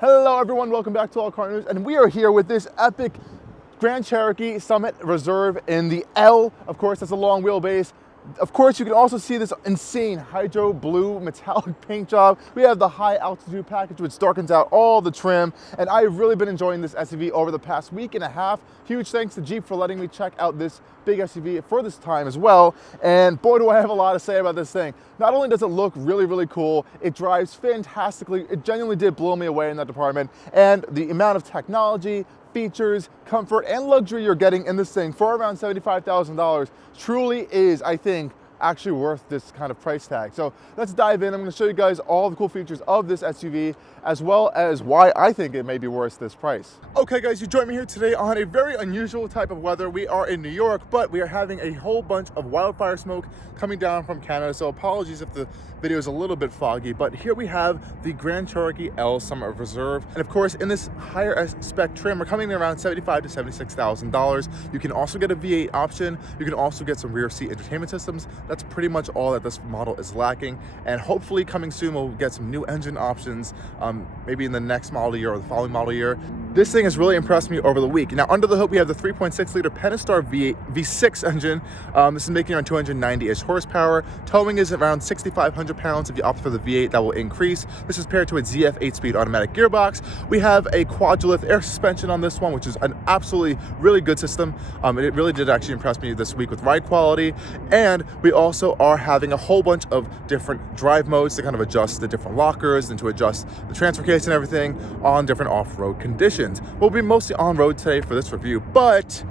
Hello everyone, welcome back to Allcarnews, and we are here with this epic Grand Cherokee Summit Reserve in the L. Of course, that's a long wheelbase. Of course, you can also see this insane hydro blue metallic paint job. We have the high altitude package, which darkens out all the trim, and I've really been enjoying this SUV over the past week and a half. Huge thanks to Jeep for letting me check out this big SUV for this time as well, and boy do I have a lot to say about this thing. Not only does it look really cool, it drives fantastically. It genuinely did blow me away in that department, and the amount of technology, features, comfort, and luxury you're getting in this thing for around $75,000 truly is, I think, actually worth this kind of price tag. So let's dive in. I'm going to show you guys all the cool features of this SUV, as well as why I think it may be worth this price. Okay guys, you joined me here today on a very unusual type of weather. We are in New York, but we are having a whole bunch of wildfire smoke coming down from Canada, so apologies if the video is a little bit foggy, but here we have the Grand Cherokee L Summit Reserve. And of course, in this higher spec trim, we're coming in around $75,000 to $76,000. You can also get a V8 option. You can also get some rear seat entertainment systems. That's pretty much all that this model is lacking. And hopefully coming soon, we'll get some new engine options, maybe in the next model year or the following model year. This thing has really impressed me over the week. Now, under the hood, we have the 3.6 liter Pentastar V6 engine. This is making around 290-ish horsepower. Towing is around 6,500 pounds. If you opt for the V8, that will increase. This is paired to a ZF 8-speed automatic gearbox. We have a Quadralift air suspension on this one, which is an absolutely really good system. It really did actually impress me this week with ride quality. And we also are having a whole bunch of different drive modes to kind of adjust the different lockers and to adjust the transfer case and everything on different off-road conditions. We'll be mostly on-road today for this review, but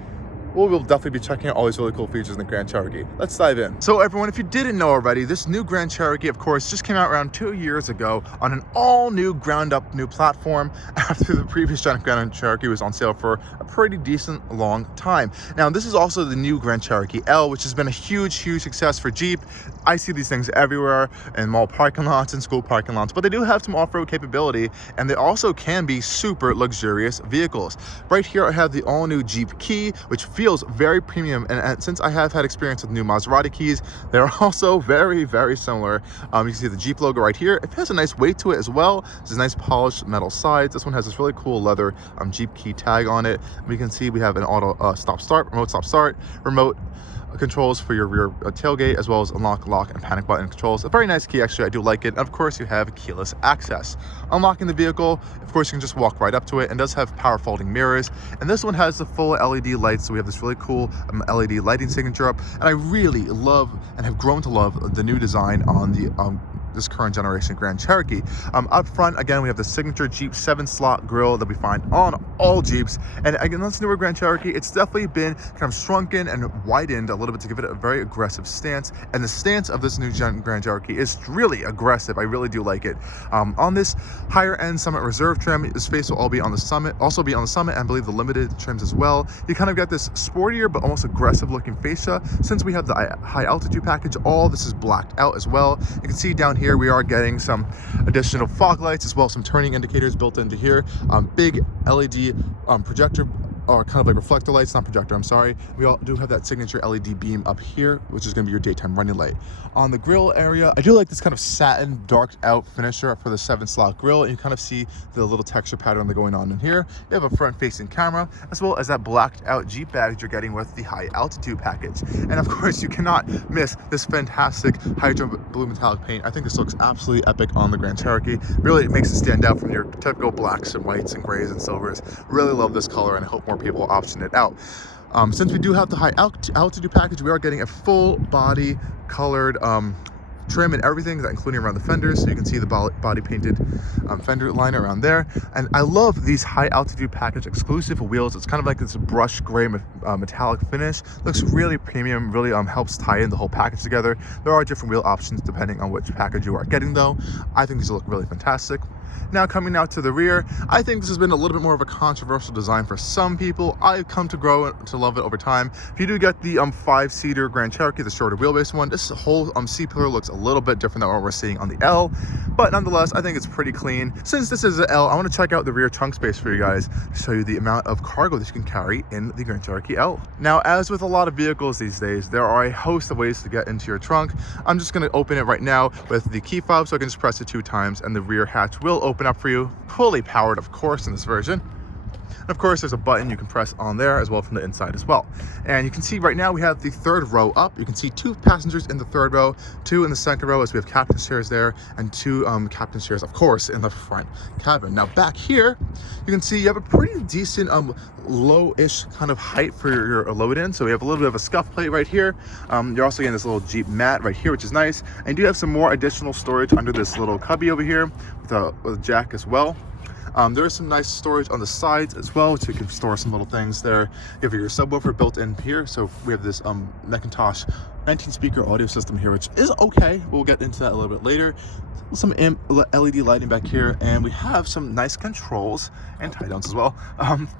we'll definitely be checking out all these really cool features in the Grand Cherokee. Let's dive in. So everyone, if you didn't know already, this new Grand Cherokee, of course, just came out around 2 years ago on an all-new, ground-up new platform after the previous Grand Cherokee was on sale for a pretty decent long time. Now, this is also the new Grand Cherokee L, which has been a huge success for Jeep. I see these things everywhere in mall parking lots and school parking lots, but they do have some off-road capability, and they also can be super luxurious vehicles. Right here, I have the all-new Jeep key, which feels very premium, and since I have had experience with new Maserati keys, they're also very similar. You can see the Jeep logo right here. It has a nice weight to it as well. This is nice polished metal sides. This one has this really cool leather Jeep key tag on it. We can see we have an auto stop start, remote stop start, remote controls for your rear tailgate, as well as unlock, lock, and panic button controls. A very nice key, actually. I do like it. And of course, you have keyless access. Unlocking the vehicle, of course, you can just walk right up to it, and does have power folding mirrors. And this one has the full LED lights, so we have this really cool LED lighting signature up. And I really love and have grown to love the new design on the this current generation Grand Cherokee. Up front, again, we have the signature Jeep 7-slot grille that we find on all Jeeps. And again, this newer Grand Cherokee, it's definitely been kind of shrunken and widened a little bit to give it a very aggressive stance. And the stance of this new Grand Cherokee is really aggressive. I really do like it. On this higher end Summit Reserve trim, this face will all be on the Summit, also be on the Summit, and I believe the limited trims as well. You kind of got this sportier but almost aggressive looking fascia. Since we have the high altitude package, all this is blacked out as well. You can see down here we are getting some additional fog lights, as well as some turning indicators built into here. Big LED projector, or kind of like reflector lights, not projector, I'm sorry. We all do have that signature LED beam up here, which is going to be your daytime running light. On the grille area, I do like this kind of satin darked out finisher for the 7-slot grille, and you kind of see the little texture pattern that's going on in here. You have a front facing camera, as well as that blacked out Jeep badge you're getting with the high altitude package. And of course, you cannot miss this fantastic hydro blue metallic paint. I think this looks absolutely epic on the Grand Cherokee. Really, it makes it stand out from your typical blacks and whites and grays and silvers. Really love this color, and I hope more people option it out. Since we do have the high altitude package, we are getting a full body colored trim and everything, including around the fenders, so you can see the body painted fender liner around there. And I love these high altitude package exclusive wheels. It's kind of like this brush gray metallic finish. Looks really premium, really helps tie in the whole package together. There are different wheel options depending on which package you are getting though. I think these look really fantastic. Now coming out to the rear, I think this has been a little bit more of a controversial design for some people. I've come to grow to love it over time. If you do get the 5-seater Grand Cherokee, the shorter wheelbase one, this whole C-pillar looks a little bit different than what we're seeing on the L, but nonetheless, I think it's pretty clean. Since this is an L, I want to check out the rear trunk space for you guys to show you the amount of cargo that you can carry in the Grand Cherokee L. Now, as with a lot of vehicles these days, there are a host of ways to get into your trunk. I'm just going to open it right now with the key fob, so I can just press it 2 times and the rear hatch will will open up for you, fully powered, of course, in this version. And of course, there's a button you can press on there as well from the inside as well. And you can see right now we have the third row up. You can see 2 passengers in the third row, 2 in the second row, as we have captain's chairs there, and 2 captain's chairs, of course, in the front cabin. Now back here, you can see you have a pretty decent low-ish kind of height for your load in. So we have a little bit of a scuff plate right here. You're also getting this little Jeep mat right here, which is nice. And you do have some more additional storage under this little cubby over here with a jack as well. There is some nice storage on the sides as well, so you can store some little things there. You have your subwoofer built in here, so we have this Macintosh 19-speaker audio system here, which is okay. We'll get into that a little bit later. Some LED lighting back here, and we have some nice controls and tie downs as well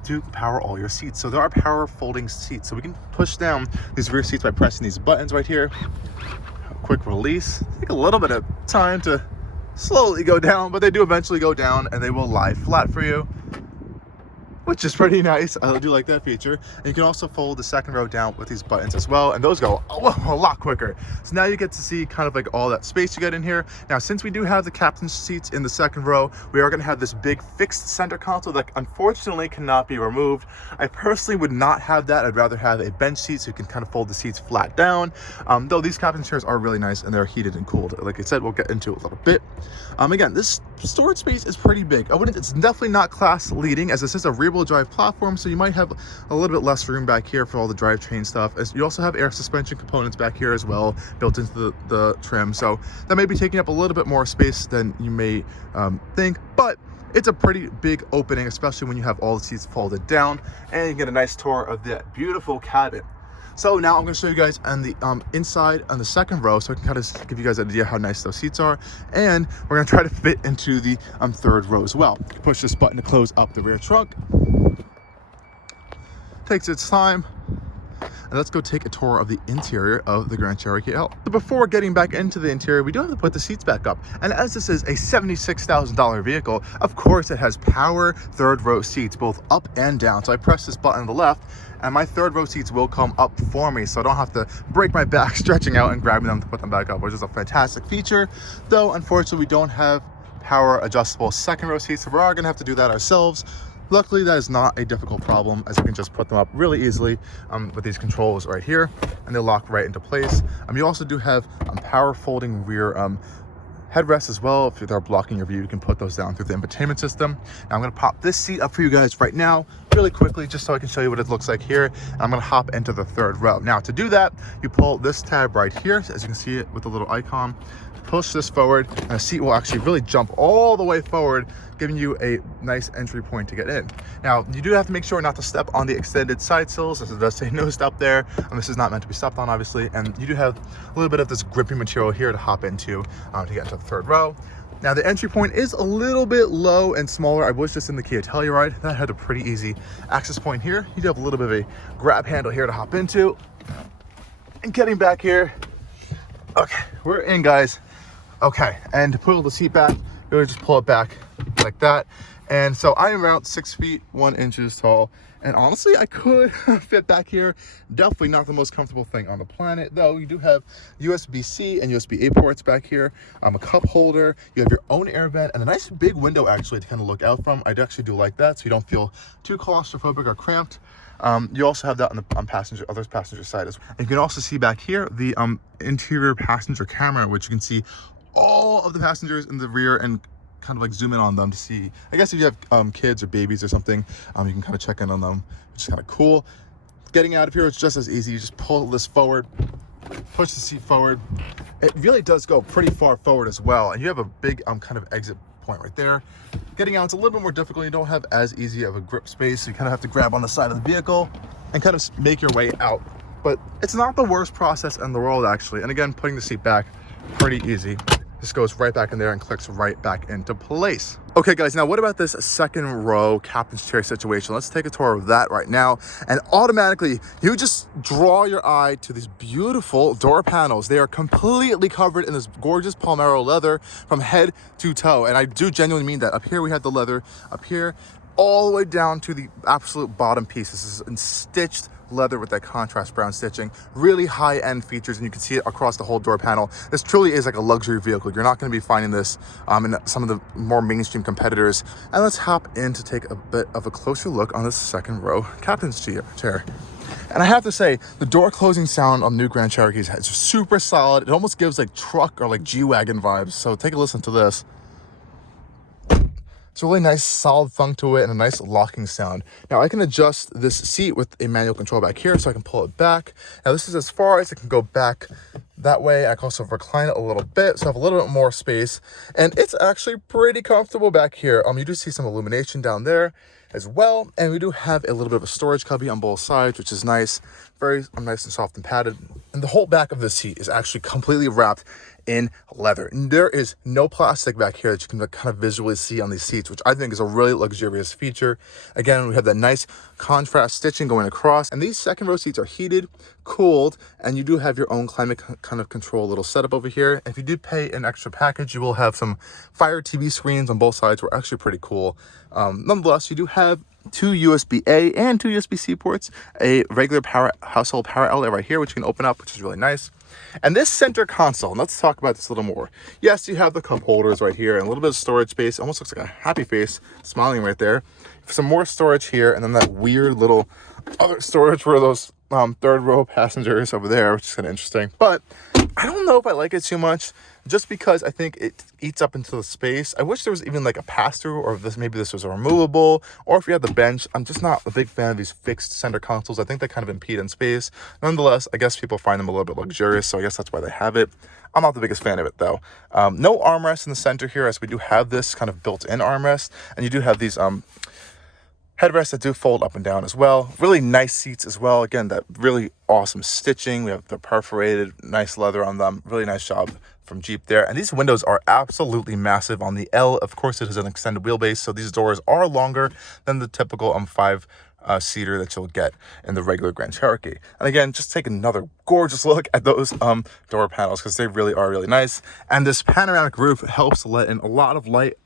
to power all your seats. So there are power folding seats, so we can push down these rear seats by pressing these buttons right here. A quick release. Take a little bit of time to slowly go down, but they do eventually go down, and they will lie flat for you, which is pretty nice. I do like that feature. And you can also fold the second row down with these buttons as well, and those go a lot quicker. So now you get to see kind of like all that space you get in here. Now, since we do have the captain's seats in the second row, we are going to have this big fixed center console that unfortunately cannot be removed. I personally would not have that. I'd rather have a bench seat so you can kind of fold the seats flat down. Though these captain's chairs are really nice and they're heated and cooled. Like I said, we'll get into it a little bit. Again, this storage space is pretty big. It's definitely not class leading, as this is a rear-wheel drive platform, so you might have a little bit less room back here for all the drivetrain stuff. As you also have air suspension components back here as well, built into the trim, so that may be taking up a little bit more space than you may think, but it's a pretty big opening, especially when you have all the seats folded down, and you get a nice tour of that beautiful cabin. So now I'm going to show you guys on the inside on the second row, so I can kind of give you guys an idea how nice those seats are. And we're going to try to fit into the third row as well. Push this button to close up the rear trunk. Takes its time. And let's go take a tour of the interior of the Grand Cherokee L. But before getting back into the interior, we do have to put the seats back up. And as this is a $76,000 vehicle, of course it has power third row seats, both up and down. So I press this button on the left, and my third row seats will come up for me, so I don't have to break my back stretching out and grabbing them to put them back up, which is a fantastic feature. Though, unfortunately, we don't have power adjustable second row seats, so we are gonna have to do that ourselves. Luckily, that is not a difficult problem, as you can just put them up really easily with these controls right here, and they lock right into place. You also do have power folding rear headrests as well. If they're blocking your view, you can put those down through the infotainment system. Now I'm going to pop this seat up for you guys right now really quickly, just so I can show you what it looks like here. And I'm going to hop into the third row. Now to do that, you pull this tab right here, as you can see it with the little icon. Push this forward, and the seat will actually really jump all the way forward, giving you a nice entry point to get in. Now, you do have to make sure not to step on the extended side sills, as it does say no step there, and this is not meant to be stepped on, obviously. And you do have a little bit of this gripping material here to hop into to get into the third row. Now, the entry point is a little bit low and smaller. I was just in the Kia Telluride. That had a pretty easy access point here. You do have a little bit of a grab handle here to hop into. And getting back here, okay, we're in, guys. Okay, and to pull the seat back, you would just pull it back like that. And so I am around 6 feet 1 inches tall, and honestly I could fit back here. Definitely not the most comfortable thing on the planet, though. You do have USB-C and USB-A ports back here, a cup holder, you have your own air vent, and a nice big window actually to kind of look out from. I actually do like that, so you don't feel too claustrophobic or cramped. You also have that on the other passenger side as well. And you can also see back here the interior passenger camera, which you can see all of the passengers in the rear and kind of like zoom in on them to see. I guess if you have kids or babies or something, you can kind of check in on them, which is kind of cool. Getting out of here, it's just as easy. You just pull this forward, push the seat forward. It really does go pretty far forward as well, and you have a big kind of exit point right there. Getting out, it's a little bit more difficult. You don't have as easy of a grip space, so you kind of have to grab on the side of the vehicle and kind of make your way out. But it's not the worst process in the world, actually. And again, putting the seat back, pretty easy. This goes right back in there and clicks right back into place. Okay, guys, now what about this second row captain's chair situation? Let's take a tour of that right now. And automatically, you just draw your eye to these beautiful door panels. They are completely covered in this gorgeous Palmero leather from head to toe. And I do genuinely mean that. Up here, we have the leather. Up here, all the way down to the absolute bottom piece. This is stitched leather with that contrast brown stitching. Really high-end features, and you can see it across the whole door panel. This truly is like a luxury vehicle. You're not going to be finding this in some of the more mainstream competitors. And let's hop in to take a bit of a closer look on this second row captain's chair. And I have to say, the door closing sound on new Grand Cherokees is super solid. It almost gives like truck or like G-Wagon vibes. So take a listen to this. It's a really nice solid thunk to it and a nice locking sound. Now I can adjust this seat with a manual control back here, so I can pull it back. Now this is as far as it can go back that way. I can also recline it a little bit, so I have a little bit more space. And it's actually pretty comfortable back here. You do see some illumination down there as well. And we do have a little bit of a storage cubby on both sides, which is nice. Very nice and soft and padded. And the whole back of the seat is actually completely wrapped in leather. And there is no plastic back here that you can kind of visually see on these seats, which I think is a really luxurious feature. Again, we have that nice contrast stitching going across, and these second row seats are heated, cooled, and you do have your own climate kind of control little setup over here. If you do pay an extra package, you will have some Fire TV screens on both sides, which are actually pretty cool. Nonetheless, you do have two USB-A and two USB-C ports, a regular household power outlet right here, which you can open up, which is really nice. And this center console, let's talk about this a little more. Yes, you have the cup holders right here and a little bit of storage space. Almost looks like a happy face smiling right there. Some more storage here, and then that weird little other storage for those third row passengers over there, which is kind of interesting. But I don't know if I like it too much, just because I think it eats up into the space. I wish there was even like a pass-through, or maybe this was a removable, or if you had the bench. I'm just not a big fan of these fixed center consoles. I think they kind of impede in space. Nonetheless, I guess people find them a little bit luxurious, so I guess that's why they have it. I'm not the biggest fan of it though. No armrest in the center here, as we do have this kind of built-in armrest, and you do have these headrests that do fold up and down as well. Really nice seats as well. Again, that really awesome stitching. We have the perforated, nice leather on them. Really nice job from Jeep there. And these windows are absolutely massive on the L. Of course, it is an extended wheelbase, so these doors are longer than the typical five-seater that you'll get in the regular Grand Cherokee. And again, just take another gorgeous look at those door panels, because they really are really nice. And this panoramic roof helps let in a lot of light.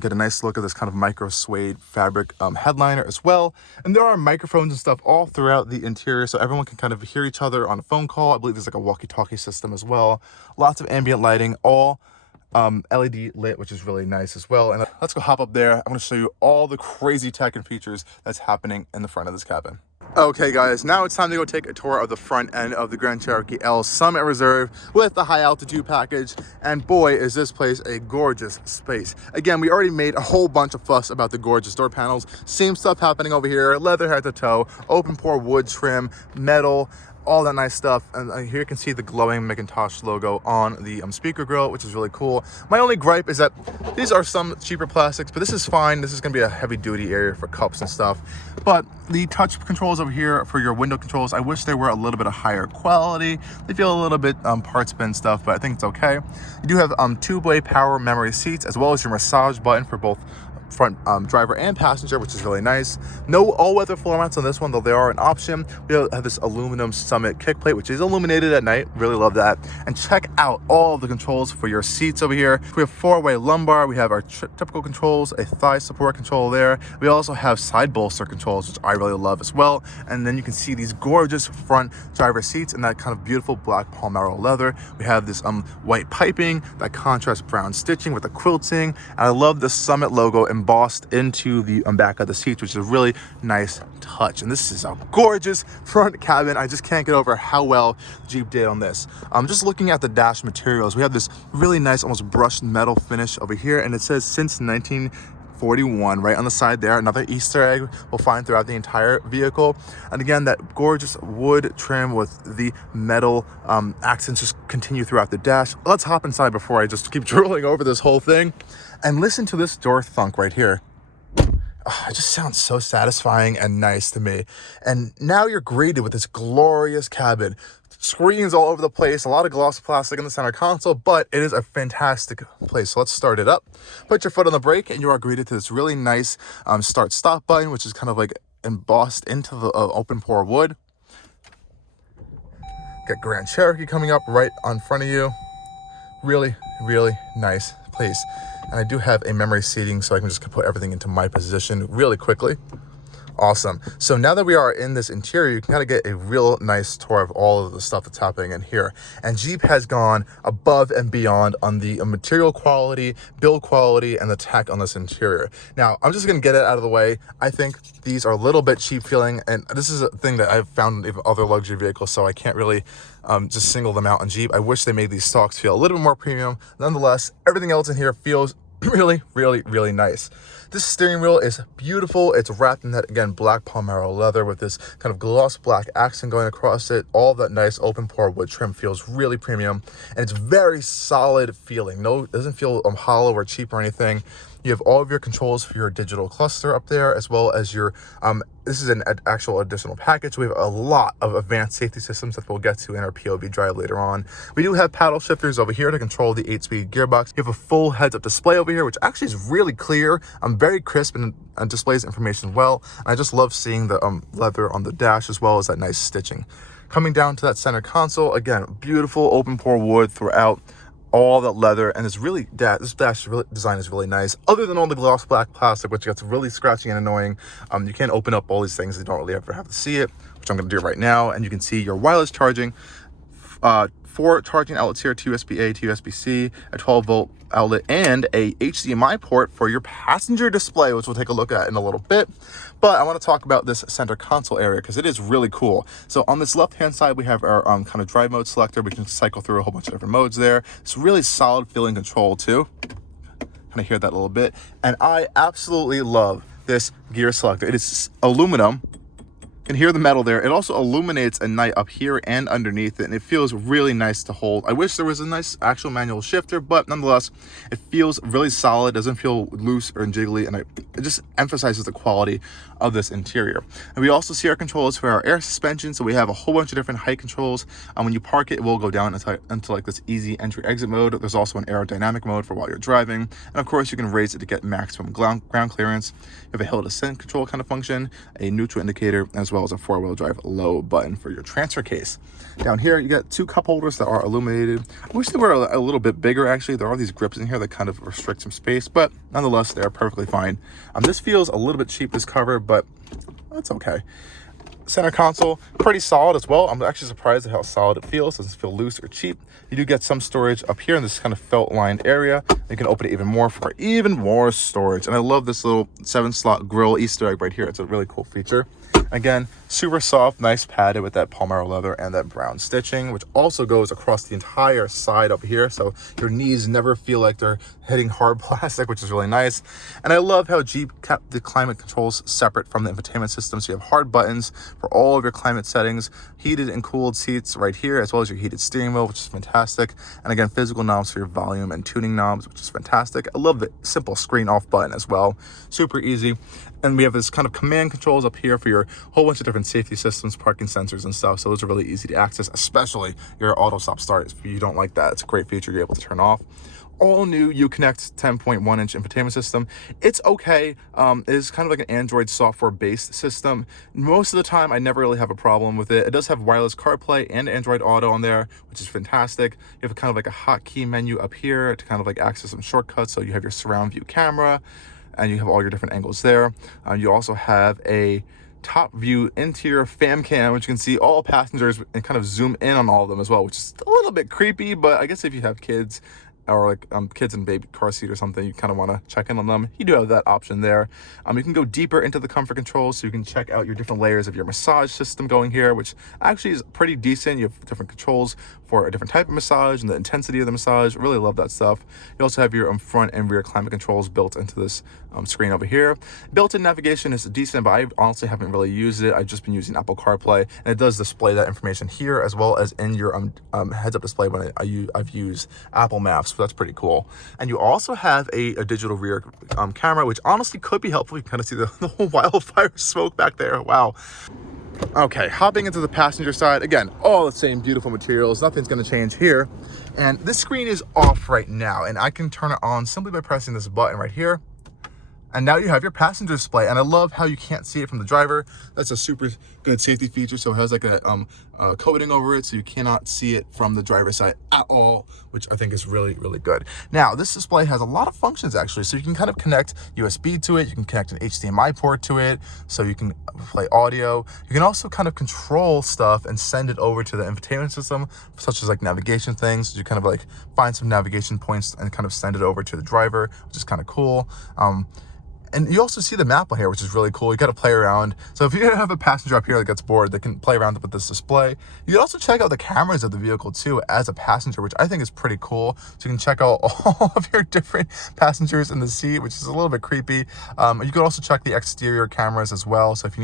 Get a nice look at this kind of micro suede fabric headliner as well. And there are microphones and stuff all throughout the interior, so everyone can kind of hear each other on a phone call. I believe there's like a walkie-talkie system as well. Lots of ambient lighting, all LED lit, which is really nice as well. And let's go hop up there. I'm going to show you all the crazy tech and features that's happening in the front of this cabin. Okay guys, now it's time to go take a tour of the front end of the Grand Cherokee L Summit Reserve with the high altitude package. And boy, is this place a gorgeous space. Again, we already made a whole bunch of fuss about the gorgeous door panels. Same stuff happening over here, leather head to toe, open pore wood trim, metal, all that nice stuff. And here you can see the glowing Macintosh logo on the speaker grill, which is really cool. My only gripe is that these are some cheaper plastics, but this is fine. This is going to be a heavy duty area for cups and stuff. But the touch controls over here for your window controls, I wish they were a little bit of higher quality. They feel a little bit parts bin stuff, but I think it's okay. You do have two-way power memory seats, as well as your massage button for both front driver and passenger, which is really nice. No all-weather floor mats on this one, though they are an option. We have this aluminum Summit kick plate, which is illuminated at night. Really love that. And check out all of the controls for your seats over here. We have four-way lumbar. We have our typical controls, a thigh support control there. We also have side bolster controls, which I really love as well. And then you can see these gorgeous front driver seats in that kind of beautiful black Palmero leather. We have this white piping, that contrast brown stitching with the quilting. And I love the Summit logo embossed into the back of the seats, which is a really nice touch. And this is a gorgeous front cabin. I just can't get over how well Jeep did on this. Just looking at the dash materials, we have this really nice, almost brushed metal finish over here, and it says since 1941 right on the side there. Another Easter egg we'll find throughout the entire vehicle. And again, that gorgeous wood trim with the metal accents just continue throughout the dash. Let's hop inside before I just keep drooling over this whole thing. And listen to this door thunk right here. Oh, it just sounds so satisfying and nice to me. And now you're greeted with this glorious cabin. Screens all over the place, a lot of gloss plastic in the center console, but it is a fantastic place. So let's start it up. Put your foot on the brake, and you are greeted to this really nice start-stop button, which is kind of like embossed into the open pore wood. Got Grand Cherokee coming up right on front of you. Really, really nice place. And I do have a memory seating, so I can just put everything into my position really quickly. Awesome. So now that we are in this interior, you can kind of get a real nice tour of all of the stuff that's happening in here. And Jeep has gone above and beyond on the material quality, build quality, and the tech on this interior. Now, I'm just going to get it out of the way. I think these are a little bit cheap feeling, and this is a thing that I've found in other luxury vehicles, so I can't really just single them out on Jeep. I wish they made these stocks feel a little bit more premium. Nonetheless, everything else in here feels really, really, really nice. This steering wheel is beautiful. It's wrapped in that, again, black Palmero leather with this kind of gloss black accent going across it. All that nice open pore wood trim feels really premium, and it's very solid feeling. No, it doesn't feel hollow or cheap or anything. You have all of your controls for your digital cluster up there, as well as your, this is an actual additional package. We have a lot of advanced safety systems that we'll get to in our POV drive later on. We do have paddle shifters over here to control the 8-speed gearbox. You have a full heads-up display over here, which actually is really clear, very crisp, and displays information well. And I just love seeing the leather on the dash, as well as that nice stitching. Coming down to that center console, again, beautiful open pore wood throughout. All that leather, and it's really, this dash design is really nice, other than all the gloss black plastic, which gets really scratchy and annoying. You can't open up all these things. You don't really ever have to see it, which I'm going to do right now. And you can see your wireless charging, 4 charging outlets here, 2 USB-A, 2 USB-C, a 12-volt outlet, and a HDMI port for your passenger display, which we'll take a look at in a little bit. But I want to talk about this center console area because it is really cool. So on this left-hand side, we have our kind of drive mode selector. We can cycle through a whole bunch of different modes there. It's really solid feeling control too. Kind of hear that a little bit. And I absolutely love this gear selector. It is aluminum. You can hear the metal there. It also illuminates at night up here and underneath it, and it feels really nice to hold. I wish there was a nice actual manual shifter, but nonetheless, it feels really solid, doesn't feel loose or jiggly, and it just emphasizes the quality of this interior. And we also see our controls for our air suspension, so we have a whole bunch of different height controls. When you park it, it will go down into like this easy entry exit mode. There's also an aerodynamic mode for while you're driving, and of course, you can raise it to get maximum ground clearance. You have a hill descent control kind of function, a neutral indicator, as well as a 4-wheel drive low button for your transfer case. Down here, you got 2 cup holders that are illuminated. I wish they were a little bit bigger, actually. There are these grips in here that kind of restrict some space, but nonetheless, they're perfectly fine. This feels a little bit cheap, this cover, but that's okay. Center console, pretty solid as well. I'm actually surprised at how solid it feels. Doesn't feel loose or cheap. You do get some storage up here in this kind of felt lined area. You can open it even more for even more storage. And I love this little 7-slot grill Easter egg right here. It's a really cool feature. Again, super soft, nice padded with that Palmero leather and that brown stitching, which also goes across the entire side up here. So your knees never feel like they're hitting hard plastic, which is really nice. And I love how Jeep kept the climate controls separate from the infotainment system. So you have hard buttons for all of your climate settings, heated and cooled seats right here, as well as your heated steering wheel, which is fantastic. And again, physical knobs for your volume and tuning knobs, which is fantastic. I love the simple screen off button as well. Super easy. And we have this kind of command controls up here for your whole bunch of different safety systems, parking sensors and stuff. So those are really easy to access, especially your auto stop start. If you don't like that, it's a great feature you're able to turn off. All new Uconnect 10.1-inch infotainment system. It's okay. It is kind of like an Android software-based system. Most of the time, I never really have a problem with it. It does have wireless CarPlay and Android Auto on there, which is fantastic. You have kind of like a hotkey menu up here to kind of like access some shortcuts. So you have your surround view camera, and you have all your different angles there. You also have a top view interior fam cam, which you can see all passengers and kind of zoom in on all of them as well, which is a little bit creepy, but I guess if you have kids or like kids in baby car seat or something, you kind of want to check in on them. You do have that option there. You can go deeper into the comfort controls, so you can check out your different layers of your massage system going here, which actually is pretty decent. You have different controls for a different type of massage and the intensity of the massage. Really love that stuff. You also have your front and rear climate controls built into this screen over here. Built-in navigation is decent, but I honestly haven't really used it. I've just been using Apple CarPlay, and it does display that information here as well as in your heads-up display when I've used Apple Maps. So that's pretty cool. And you also have a digital rear camera, which honestly could be helpful. You can kind of see the whole wildfire smoke back there. Wow. Okay, hopping into the passenger side, again, all the same beautiful materials. Nothing's going to change here. And this screen is off right now, and I can turn it on simply by pressing this button right here. And now you have your passenger display, and I love how you can't see it from the driver. That's a super good safety feature. So it has like a coating over it, so you cannot see it from the driver's side at all, which I think is really, really good. Now, this display has a lot of functions actually, so you can kind of connect USB to it, you can connect an HDMI port to it, so you can play audio. You can also kind of control stuff and send it over to the infotainment system, such as like navigation things. You kind of like find some navigation points and kind of send it over to the driver, which is kind of cool. And you also see the map on here, which is really cool. You got to play around. So if you have a passenger up here that gets bored, they can play around with this display. You can also check out the cameras of the vehicle too as a passenger, which I think is pretty cool. So you can check out all of your different passengers in the seat, which is a little bit creepy. You can also check the exterior cameras as well. So if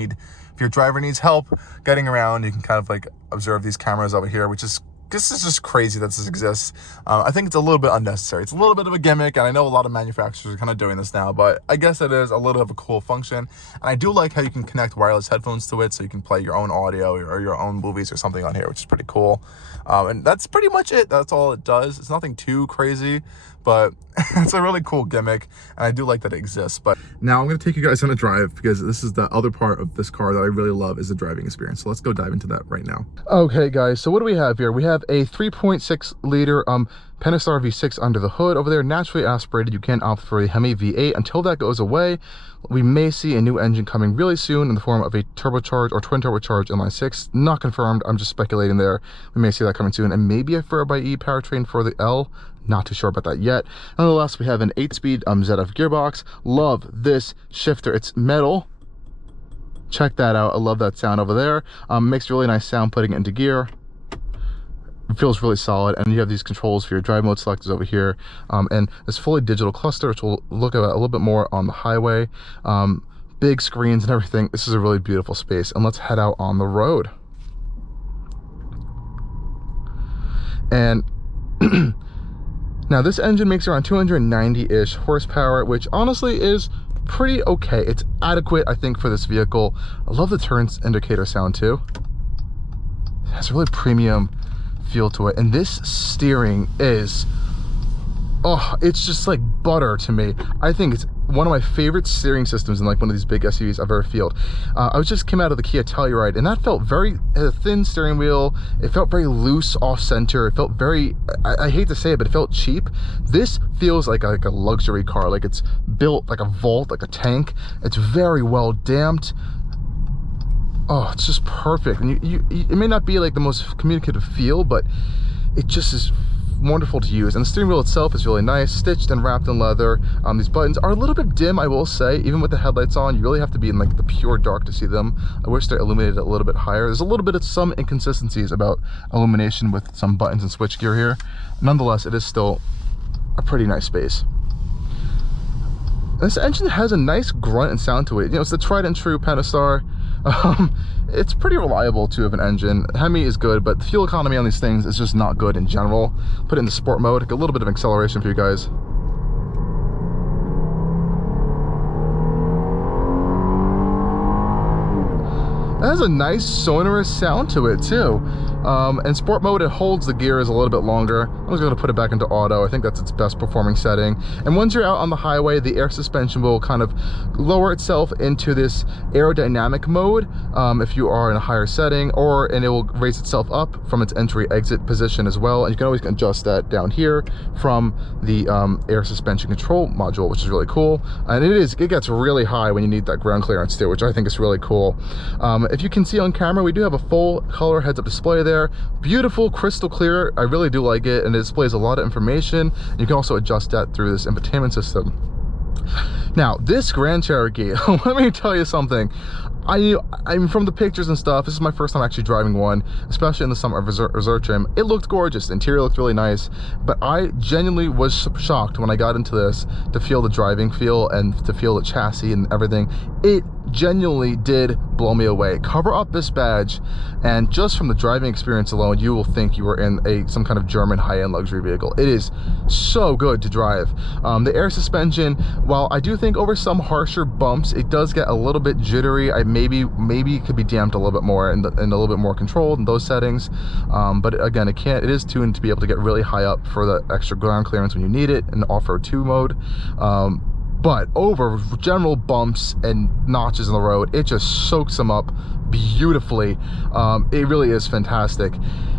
your driver needs help getting around, you can kind of like observe these cameras over here, which is, this is just crazy that this exists. I think it's a little bit unnecessary. It's a little bit of a gimmick, and I know a lot of manufacturers are kind of doing this now, but I guess it is a little of a cool function. And I do like how you can connect wireless headphones to it, so you can play your own audio or your own movies or something on here, which is pretty cool. And that's pretty much it. That's all it does. It's nothing too crazy, but it's a really cool gimmick, and I do like that it exists. But now I'm going to take you guys on a drive, because this is the other part of this car that I really love, is the driving experience. So let's go dive into that right now. Okay guys, so what do we have here? We have a 3.6 liter Pentastar V6 under the hood over there, naturally aspirated. You can opt for a Hemi V8 until that goes away. We may see a new engine coming really soon in the form of a turbocharged or twin turbocharged inline 6. Not confirmed, I'm just speculating there. We may see that coming soon, and maybe a 4xe powertrain for the L. Not too sure about that yet. Nonetheless, we have an 8-speed ZF gearbox. Love this shifter. It's metal. Check that out. I love that sound over there. Makes really nice sound putting it into gear. It feels really solid. And you have these controls for your drive mode selectors over here. And this fully digital cluster, which we'll look at a little bit more on the highway. Big screens and everything. This is a really beautiful space. And let's head out on the road. And now this engine makes around 290-ish horsepower, which honestly is pretty okay. It's adequate, I think, for this vehicle. I love the turns indicator sound too. It has a really premium feel to it. And this steering is, oh, it's just like butter to me. I think it's one of my favorite steering systems in like one of these big SUVs I've ever felt. I just came out of the Kia Telluride, and that felt very thin steering wheel. It felt very loose off center. It felt very, I hate to say it, but it felt cheap. This feels like a luxury car, like it's built like a vault, like a tank. It's very well damped. Oh, it's just perfect. And it may not be like the most communicative feel, but it just is wonderful to use. And the steering wheel itself is really nice, stitched and wrapped in leather. These buttons are a little bit dim, I will say. Even with the headlights on, you really have to be in like the pure dark to see them. I wish they're illuminated a little bit higher. There's a little bit of some inconsistencies about illumination with some buttons and switchgear here. Nonetheless, it is still a pretty nice space. This engine has a nice grunt and sound to it. You know, it's the tried and true Pentastar. It's pretty reliable too of an engine. Hemi is good, but the fuel economy on these things is just not good in general. Put it into sport mode, a little bit of acceleration for you guys. It has a nice sonorous sound to it too. In sport mode, it holds the gears a little bit longer. I'm just going to put it back into auto. I think that's its best performing setting. And once you're out on the highway, the air suspension will kind of lower itself into this aerodynamic mode if you are in a higher setting, and it will raise itself up from its entry exit position as well. And you can always adjust that down here from the air suspension control module, which is really cool. And it gets really high when you need that ground clearance too, which I think is really cool. If you can see on camera, we do have a full color heads-up display there. Beautiful, crystal clear. I really do like it, and it displays a lot of information. You can also adjust that through this infotainment system. Now, this Grand Cherokee, let me tell you something. I'm from the pictures and stuff. This is my first time actually driving one, especially in the summer reserve trim. It looked gorgeous. The interior looked really nice, but I genuinely was shocked when I got into this to feel the driving feel and to feel the chassis and everything. It genuinely did blow me away. Cover up this badge, and just from the driving experience alone, you will think you were in some kind of German high-end luxury vehicle. It is so good to drive. The air suspension, while I do think over some harsher bumps, it does get a little bit jittery. Maybe it could be damped a little bit more and a little bit more controlled in those settings. But again, it is tuned to be able to get really high up for the extra ground clearance when you need it in off-road 2 mode. but over general bumps and notches in the road, it just soaks them up beautifully. It really is fantastic.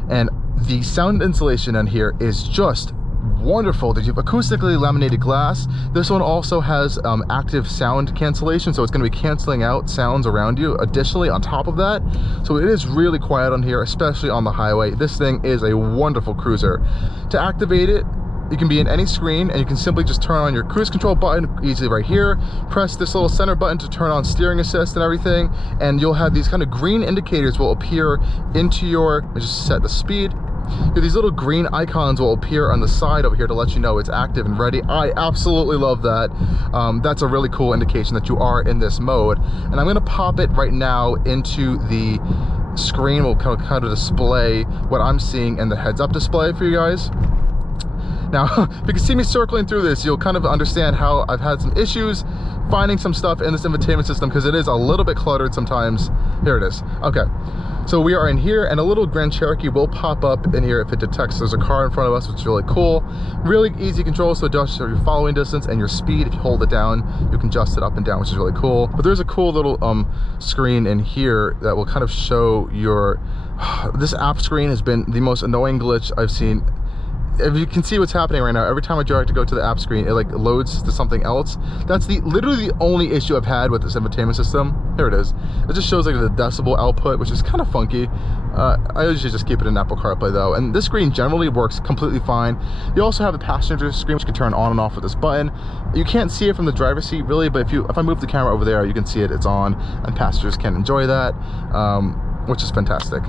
And the sound insulation in here is just wonderful. You have acoustically laminated glass. This one also has active sound cancellation, so it's going to be canceling out sounds around you additionally on top of that. So it is really quiet on here, especially on the highway. This thing is a wonderful cruiser. To activate it, you can be in any screen, and you can simply just turn on your cruise control button easily right here, press this little center button to turn on steering assist and everything, and you'll have these kind of green indicators will appear into your, let me just set the speed. These little green icons will appear on the side over here to let you know it's active and ready. I absolutely love that. That's a really cool indication that you are in this mode. And I'm gonna pop it right now into the screen. We'll kind of display what I'm seeing in the heads-up display for you guys. Now, if you can see me circling through this, you'll kind of understand how I've had some issues finding some stuff in this infotainment system because it is a little bit cluttered sometimes. Here it is. Okay, so we are in here, and a little Grand Cherokee will pop up in here if it detects there's a car in front of us, which is really cool. Really easy controls to adjust your following distance and your speed. If you hold it down, you can adjust it up and down, which is really cool. But there's a cool little screen in here that will kind of show your... This app screen has been the most annoying glitch I've seen. If you can see what's happening right now, every time I try to go to the app screen, it like loads to something else. That's literally the only issue I've had with this infotainment system. Here it is. It just shows like the decibel output, which is kind of funky. I usually just keep it in Apple CarPlay though, and this screen generally works completely fine. You also have a passenger screen which you can turn on and off with this button. You can't see it from the driver's seat really, but if I move the camera over there, you can see it's on, and passengers can enjoy that, which is fantastic.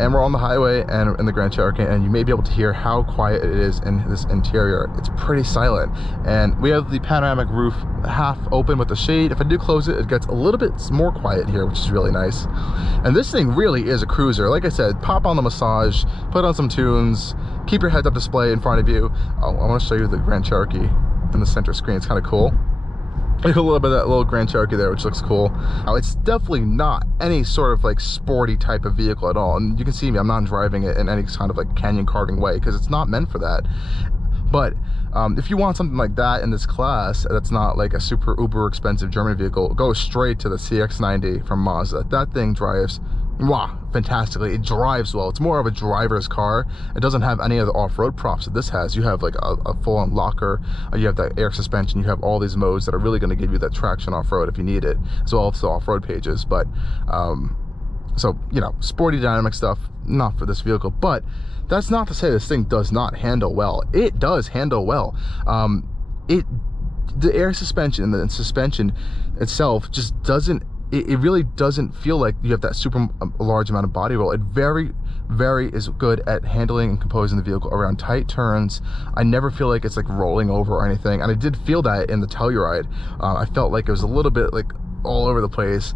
And we're on the highway and in the Grand Cherokee, and you may be able to hear how quiet it is in this interior. It's pretty silent. And we have the panoramic roof half open with the shade. If I do close it, it gets a little bit more quiet here, which is really nice. And this thing really is a cruiser. Like I said, pop on the massage, put on some tunes, keep your heads-up display in front of you. Oh, I want to show you the Grand Cherokee in the center screen. It's kind of cool. Look a little bit of that little Grand Cherokee there, which looks cool. Now, it's definitely not any sort of like sporty type of vehicle at all. And you can see me, I'm not driving it in any kind of like canyon carving way because it's not meant for that. But if you want something like that in this class, that's not like a super uber expensive German vehicle, go straight to the CX-90 from Mazda. That thing drives, wow, fantastically. It drives well. It's more of a driver's car. It doesn't have any of the off-road props that this has. You have like a full-on locker, you have that air suspension, you have all these modes that are really going to give you that traction off-road if you need it, as well as the off-road pages. But so, you know, sporty dynamic stuff, not for this vehicle. But that's not to say this thing does not handle well. It does handle well. The air suspension and the suspension itself just doesn't, it really doesn't feel like you have that super large amount of body roll. It very is good at handling and composing the vehicle around tight turns. I never feel like it's like rolling over or anything, and I did feel that in the Telluride. I felt like it was a little bit like all over the place.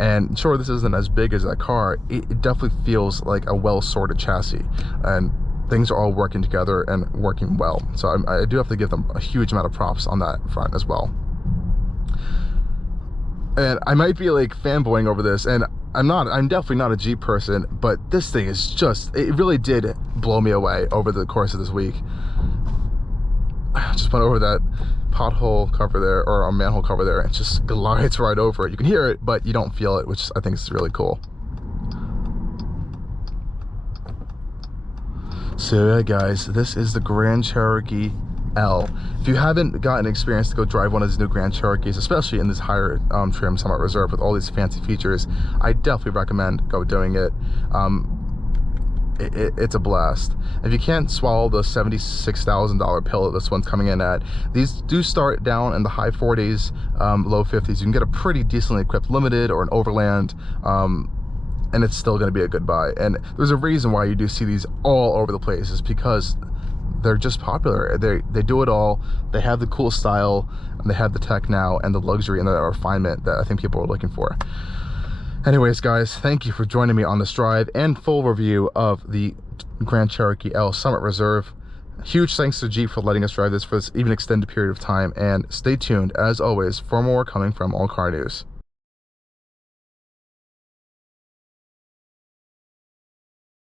And sure, this isn't as big as that car. It definitely feels like a well-sorted chassis, and things are all working together and working well. So I do have to give them a huge amount of props on that front as well. And I might be like fanboying over this, and I'm definitely not a Jeep person, but this thing is just, it really did blow me away over the course of this week. I just went over that pothole cover there, or a manhole cover there, and it just glides right over it. You can hear it, but you don't feel it, which I think is really cool. So yeah, guys, this is the Grand Cherokee L. If you haven't gotten experience to go drive one of these new Grand Cherokees, especially in this higher trim Summit Reserve with all these fancy features, I definitely recommend go doing it. It's a blast. If you can't swallow the $76,000 pill that this one's coming in at, these do start down in the high 40s, low 50s. You can get a pretty decently equipped Limited or an Overland, and it's still going to be a good buy. And there's a reason why you do see these all over the place, is because they're just popular. They do it all. They have the cool style, and they have the tech now, and the luxury and the refinement that I think people are looking for. Anyways, guys, thank you for joining me on this drive and full review of the Grand Cherokee L Summit Reserve. Huge thanks to Jeep for letting us drive this for this even extended period of time, and stay tuned as always for more coming from Allcarnews.